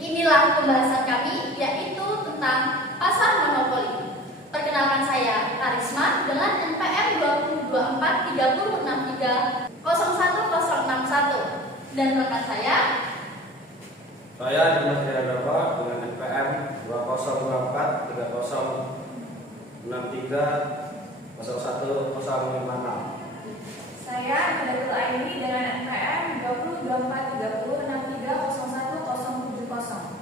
Inilah pembahasan kami, yaitu tentang pasar monopoli. Perkenalkan saya Karisma dengan NPM 202430630161 dan rekan saya Dimas Jayadava dengan NPM 202430630156. Saya Madatul Aini dengan NPM 202430630170.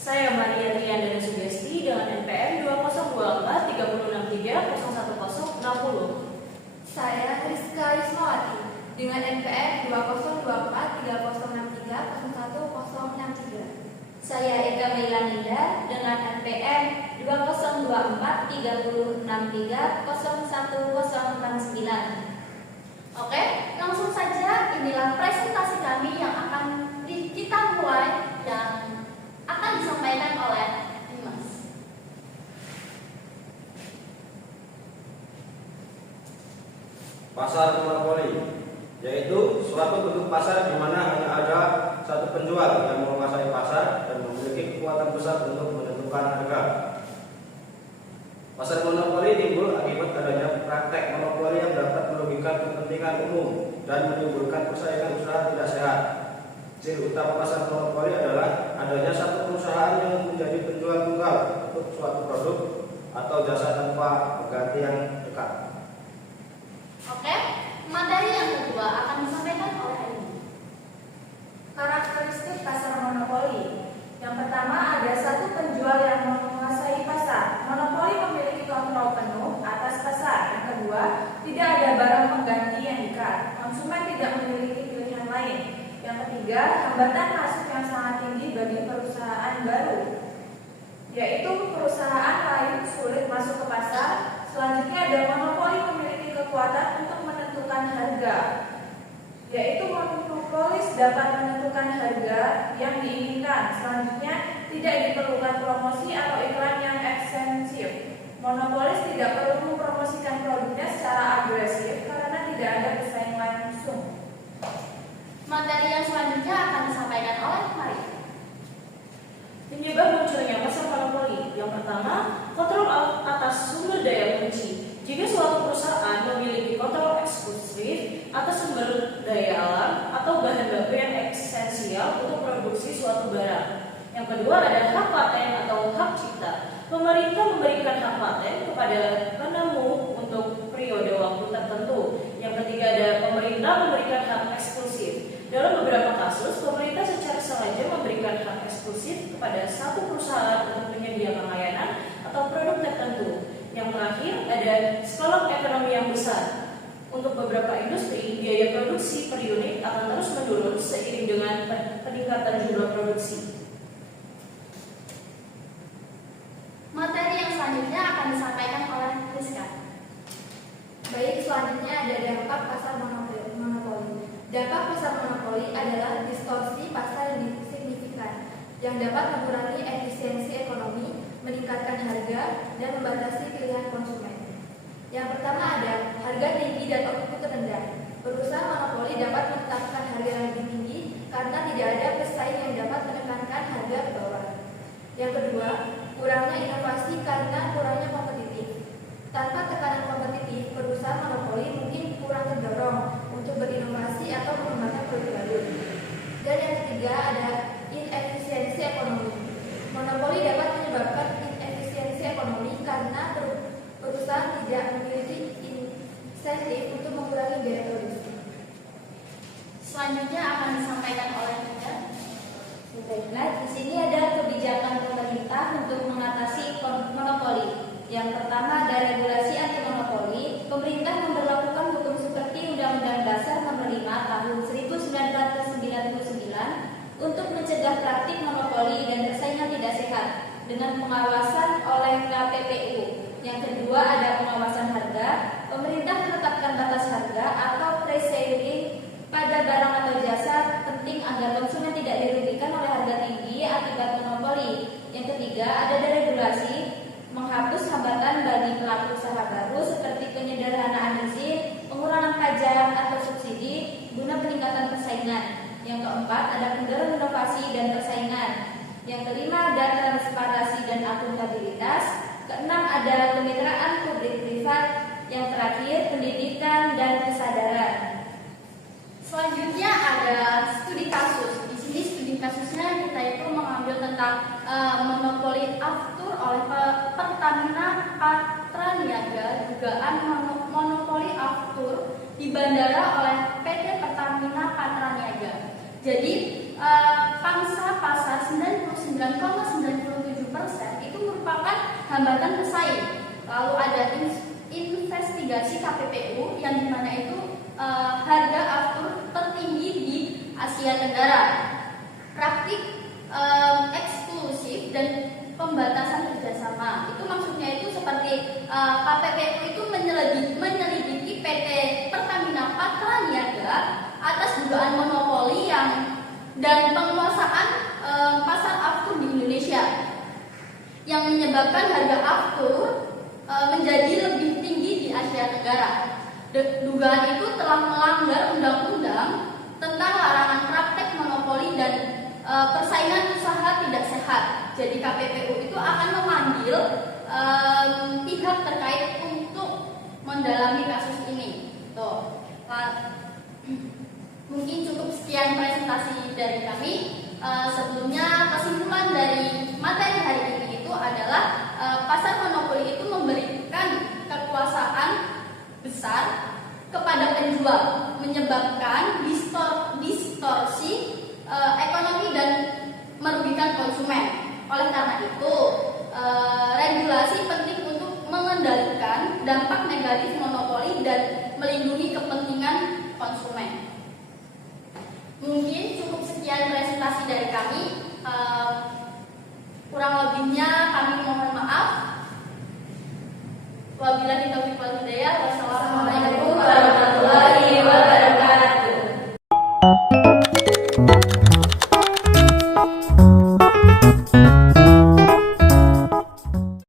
Saya Maria Triandana Sugesti dengan NPM 20243063011060. Saya Rizka Ismawati dengan NPM 20243063011063. Saya Eka Mailaninda dengan NPM 20243063011069. Oke, langsung saja inilah presentasi kami yang akan kita mulai yang akan disampaikan oleh Dimas. Pasar monopoli yaitu suatu bentuk pasar di mana hanya ada satu penjual yang menguasai pasar dan memiliki kekuatan besar untuk menentukan harga. Pasar monopoli timbul akibat adanya praktek monopoli yang dapat merugikan kepentingan umum dan menimbulkan persaingan usaha tidak sehat. Ciri utama pasar monopoli adalah adanya satu perusahaan yang menjadi penjual tunggal untuk suatu produk atau jasa tanpa pengganti yang dekat. Oke, materi yang kedua akan disampaikan oleh Aini. Karakteristik pasar monopoli. Yang pertama, ada satu penjual yang menguasai pasar. Monopoli memiliki kontrol penuh atas pasar. Yang kedua, tidak ada barang pengganti yang dekat. Konsumen tidak memiliki pilihan lain. Yang ketiga, hambatan masuk yang sangat tinggi bagi perusahaan baru, yaitu perusahaan lain sulit masuk ke pasar. Selanjutnya ada monopoli memiliki kekuatan untuk menentukan harga, yaitu monopolis dapat menentukan harga yang diinginkan. Selanjutnya, tidak diperlukan promosi atau iklan yang ekstensif. Monopolis tidak perlu mempromosikan produknya secara agresif karena tidak ada pesaing langsung. Materi yang selanjutnya akan disampaikan oleh Maria. Penyebab munculnya pasar monopoli. Yang pertama, kontrol atas sumber daya kunci. Jika suatu perusahaan memiliki kontrol eksklusif atas sumber daya alam atau bahan baku yang esensial untuk produksi suatu barang. Yang kedua ada hak paten atau hak cipta. Pemerintah memberikan hak paten kepada penemu untuk periode waktu tertentu. Yang ketiga ada pemerintah memberikan hak eksklusif. Dalam beberapa kasus, pemerintah secara sengaja memberikan hak eksklusif kepada satu perusahaan untuk menyediakan layanan atau produk tertentu. Yang terakhir ada skala ekonomi yang besar. Untuk beberapa industri, biaya produksi per unit akan terus menurun seiring dengan peningkatan jumlah produksi. Materi yang selanjutnya akan disampaikan oleh Rizka. Baik, selanjutnya ada dampak pasar monopoli. Dampak pasar monopoli adalah distorsi pasar yang signifikan yang dapat mengurangi efisiensi ekonomi, meningkatkan harga, dan membatasi pilihan konsumen. Yang pertama ada harga tinggi dan output rendah. Perusahaan monopoli dapat menetapkan harga yang lebih tinggi karena tidak ada pesaing yang dapat menekankan harga ke bawah. Yang kedua, kurangnya inovasi karena kurangnya kompetitif. Tanpa tekanan kompetitif, perusahaan monopoli mungkin kurang terdorong untuk berinovasi atau mengembangkan produk baru. Dan yang ketiga ada inefisiensi ekonomi. Monopoli dapat menyebabkan inefisiensi ekonomi karena perusahaan tidak memiliki insentif untuk mengurangi biaya produksi. Selanjutnya akan disampaikan oleh Rizka. Baiklah, di sini ada kebijakan pemerintah untuk mengatasi monopoli. Yang pertama ada regulasi anti monopoli. untuk mencegah praktik monopoli dan persaingan tidak sehat dengan pengawasan oleh KPPU. Yang kedua ada pengawasan harga. Pemerintah menetapkan batas harga atau price ceiling pada barang atau jasa penting agar konsumen tidak dirugikan oleh harga tinggi akibat monopoli. Yang ketiga ada deregulasi, menghapus hambatan bagi pelaku usaha baru seperti penyederhanaan izin, pengurangan pajak atau subsidi guna peningkatan persaingan. Yang keempat ada pendorong inovasi dan persaingan. Yang kelima ada transparansi dan akuntabilitas. Keenam ada kemitraan publik privat. Yang terakhir pendidikan dan kesadaran. Selanjutnya ada studi kasus. Di sini studi kasusnya kita itu mengambil tentang monopoli aftur oleh Pertamina Patraniaga, dugaan monopoli aftur di bandara oleh PT Pertamina Patraniaga. Jadi pangsa pasar 99,97% itu merupakan hambatan pesaing. Lalu ada investigasi KPPU yang dimana itu harga aftur tertinggi di Asia Tenggara. Praktik eksklusif dan pembatasan kerjasama. Itu maksudnya itu seperti KPPU itu menyelidiki PT Pertamina Patraniaga atas dugaan monopoli dan penguasaan pasar aftur di Indonesia yang menyebabkan harga aftur menjadi lebih tinggi di Asia Tenggara. Dugaan itu telah melanggar undang-undang tentang larangan praktek monopoli dan persaingan usaha tidak sehat. Jadi KPPU itu akan memanggil pihak terkait untuk mendalami kasus ini. Tuh, mungkin cukup sekian presentasi dari kami. Sebelumnya kesimpulan dari materi hari ini itu adalah pasar monopoli itu memberikan kekuasaan besar kepada penjual, menyebabkan distorsi ekonomi dan merugikan konsumen. Oleh karena itu, regulasi penting untuk mengendalikan dampak negatif monopoli dan melindungi kepentingan konsumen. Mungkin cukup sekian presentasi dari kami. Kurang lebihnya kami mohon maaf. Wabillahi taufiq